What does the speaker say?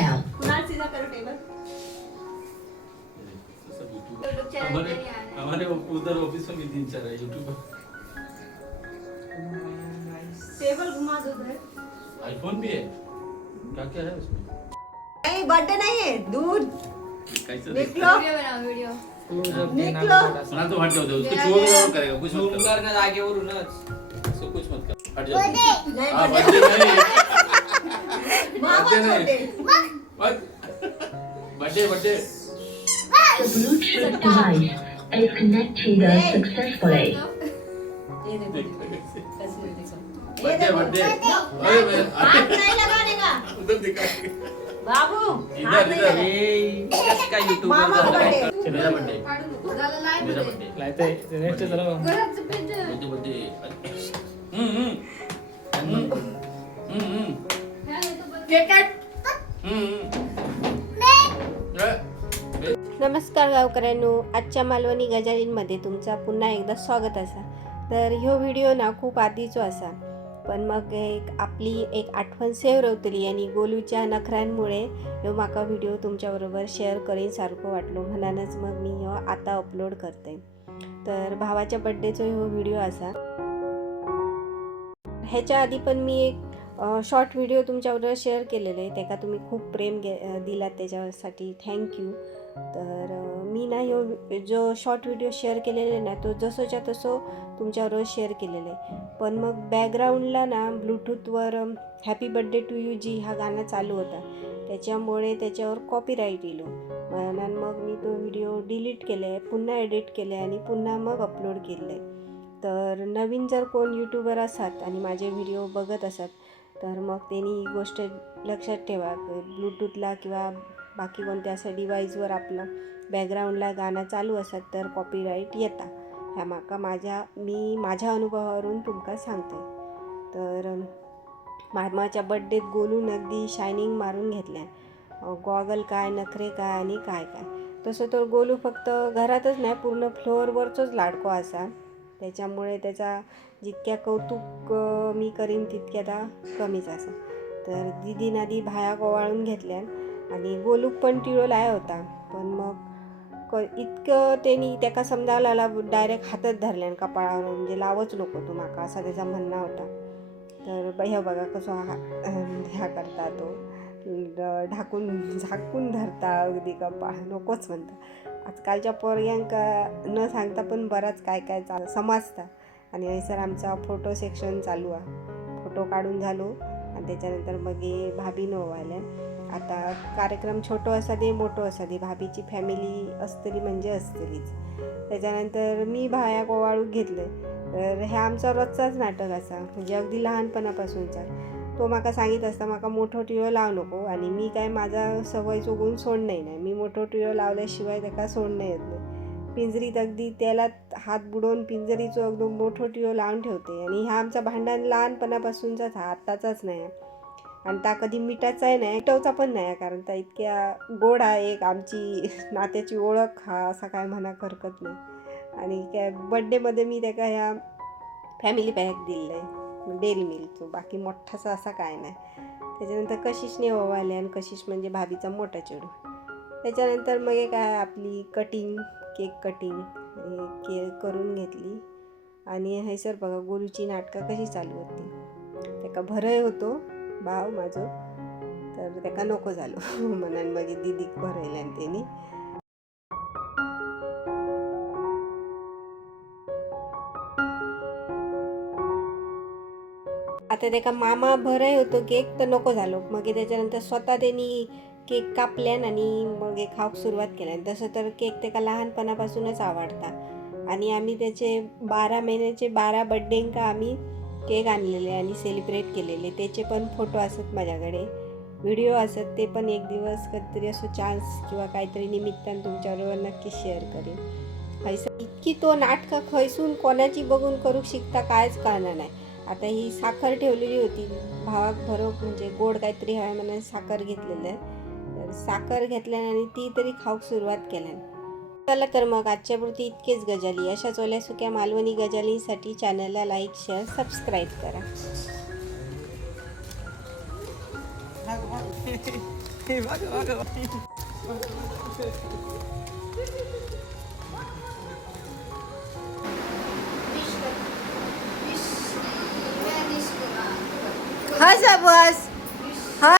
down. Kunal सीधा करो table. हमारे उधर ऑफिस में भी 3-4 है यूट्यूबर। टेबल घुमा दो उधर। आईफोन भी है क्या क्या है उसमें? नहीं बर्थडे नहीं है, दूध कैसे निकलो वीडियो बनाओ वीडियो। निकलो। बना तो हट जाओ दे उसको चूहो जरूर करेगा कुछ मत कर करना आगे वरूनच उसको कुछ मत कर हट जाओ नहीं हां बर्थडे बर्थडे नहीं मामा बर्थडे छोटे। मत birthday birthday The Bluetooth device is connected successfully. ये देखो कैसे देखो। बर्थडे बर्थडे अरे मैं हाथ नहीं लगाने का उधर दिखा बाबू। इधर इधर ए कसं काय यूट्यूबर मामा झालं बर्थडे। मेरा बर्थडे झालं लाईव्ह मेरा मध्ये। बर्थडे लायते नेक्स्ट चला घराचं पेट बर्थडे हम्म हम्म हम्म केक काट। नमस्कार गावकऱ्यांनो, आजच्या मालवणी गजालींमध्ये तुमचा पुन्हा एकदा स्वागत असा। तर ह्यो व्हिडिओ ना खूप आधीचो असा, पण मग आपली एक आठवण सेव्ह रावतली आणि गोलूच्या नखऱ्यांमुळे ह्यो म्हाका व्हिडिओ तुमच्याबरोबर शेअर करीन सारखं वाटलो, म्हणूनच मग मी ह्यो आता अपलोड करते। तर भावाच्या बर्थडेचो ह्यो व्हिडिओ असा। ह्याच्या आधी पण मी एक शॉर्ट व्हिडिओ तुमच्याबरोबर शेअर केलेले, त्याका तुम्ही खूप प्रेम दिलात, त्याच्यासाठी थँक्यू। तर मी ना ह्यो जो शॉर्ट व्हिडिओ शेअर केलेले ना तो जसोच्या तसो तुमच्याबरोबर शेअर केलेले, पण मग बॅकग्राऊंडला ना ब्लूटूथवर हॅपी बर्थडे टू यू जी हा गाणं चालू होता, त्याच्यामुळे त्याच्यावर कॉपीराईट इलो, म्हणून मग मी तो व्हिडिओ डिलीट केले, पुन्हा एडिट केले आणि पुन्हा मग अपलोड केले। तर नवीन जर कोण यूट्यूबर असतात आणि माझे व्हिडिओ बघत असतात तर मग त्यांनी ही गोष्ट लक्षात ठेवा, ब्लूटूथला किंवा बाकी कोणत्या असं डिवाईसवर आपलं बॅकग्राऊंडला गाणं चालू असत तर कॉपीराईट येता, ह्या माका मी माझ्या अनुभवावरून तुमका सांगते। तर मामाच्या बड्डेत गोलून अगदी शायनिंग मारून घेतल्या, गॉगल काय, नखरे काय आणि काय काय। तसं तर गोलू फक्त घरातच नाही पूर्ण फ्लोअरवरचोच लाडको असा, त्याच्यामुळे त्याचा जितक्या कौतुक मी करीन तितक्या आता कमीच असा। तर दिदी नादी भाया गोवाळून घेतल्या आणि गोलूक पण टिळो लाय होता, पण मग इतकं त्यांनी त्याका समजावला डायरेक्ट हातच धरल्यान कपाळावर, म्हणजे लावच नको तू माका असा त्याचा म्हणणं होता। तर ह्या बघा कसं ह्या करता, तो झाकून धरता अगदी कपाळ, नकोच म्हणता। आजकालच्या पोरग्यांका न सांगता पण बराच काय काय समजता। आणि हयसर आमचा फोटो सेक्शन चालू आहे, फोटो काढून झालो आणि त्याच्यानंतर मग भाभी नोवायल्यान। आता कार्यक्रम छोटो असा दे मोठो असा दे, भाभीची फॅमिली असतली म्हणजे असतलीच। त्याच्यानंतर मी भाया गोवाळूक घेतले, तर हे आमचा रोजचाच नाटक असा, म्हणजे अगदी लहानपणापासूनचा। तो माका सांगित असता माका मोठो टिळो लाव नको, आणि मी काय माझा सवय चुकून सोडणं नाही, मी मोठो टिळो लावल्याशिवाय त्याका सोडणं येत नाही। पिंजरीत अगदी त्याला हात बुडवून पिंजरीचो एकदम मोठो टिळो लावून ठेवते, आणि हा आमचा भांडण लहानपणापासूनचाच हा, आत्ताचाच नाही। आणि त्या कधी मिठाचाही नाही, मिटवचा पण नाही, कारण त्या इतक्या गोड आहे, एक आमची नात्याची ओळख हा, असा काय म्हणा हरकत नाही। आणि काय बड्डेमध्ये मी त्याका ह्या फॅमिली पॅक दिलेला आहे डेअरी मिल्कचो, बाकी मोठासा असा काय नाही। त्याच्यानंतर कशिशने ओवाळले, आणि कशिश म्हणजे भाभीचा मोठा चेडू। त्याच्यानंतर मग काय आपली कटिंग, केक कटिंग करून घेतली, आणि हयसर बघा गोलूची नाटकं कशी चालू होती। त्याका भरय होतो भाव माझो, तर त्याका नको झालो म्हणून मग दिदीक भरयल्यान त्यांनी। आता त्याका मामा भरय होतो केक, तर नको झालो, मग त्याच्यानंतर स्वतः त्यांनी केक कापल्यान आणि मग खाऊक सुरुवात केल्यान। तसं तर केक त्याका लहानपणापासूनच आवडता, आणि आम्ही त्याचे 12 महिन्याचे 12 बड्डेंका आम्ही केक आणलेले आणि सेलिब्रेट केलेले, त्याचे पण फोटो असत माझ्याकडे, व्हिडिओ असत, ते पण एक दिवस कधीतरी असं चान्स किंवा काहीतरी निमित्तानं तुमच्याबरोबर नक्की शेअर करेन। हयसर इतकी तो नाटकं खयसून कोणाची बघून करूक शिकता कायच कळणार नाही। आता ही साखर ठेवलेली होती भावाक भरोक, म्हणजे गोड काहीतरी हवं म्हणून साखर घेतलेलं आहे, तर साखर घेतल्यान आणि ती तरी खाऊक सुरुवात केल्यान। चला तर मग आजच्यापुरती इतकेच गजाली। अशाच ओल्या सुक्या मालवणी गजालींसाठी चॅनलला लाईक, शेअर, सबस्क्राईब करा। हस बस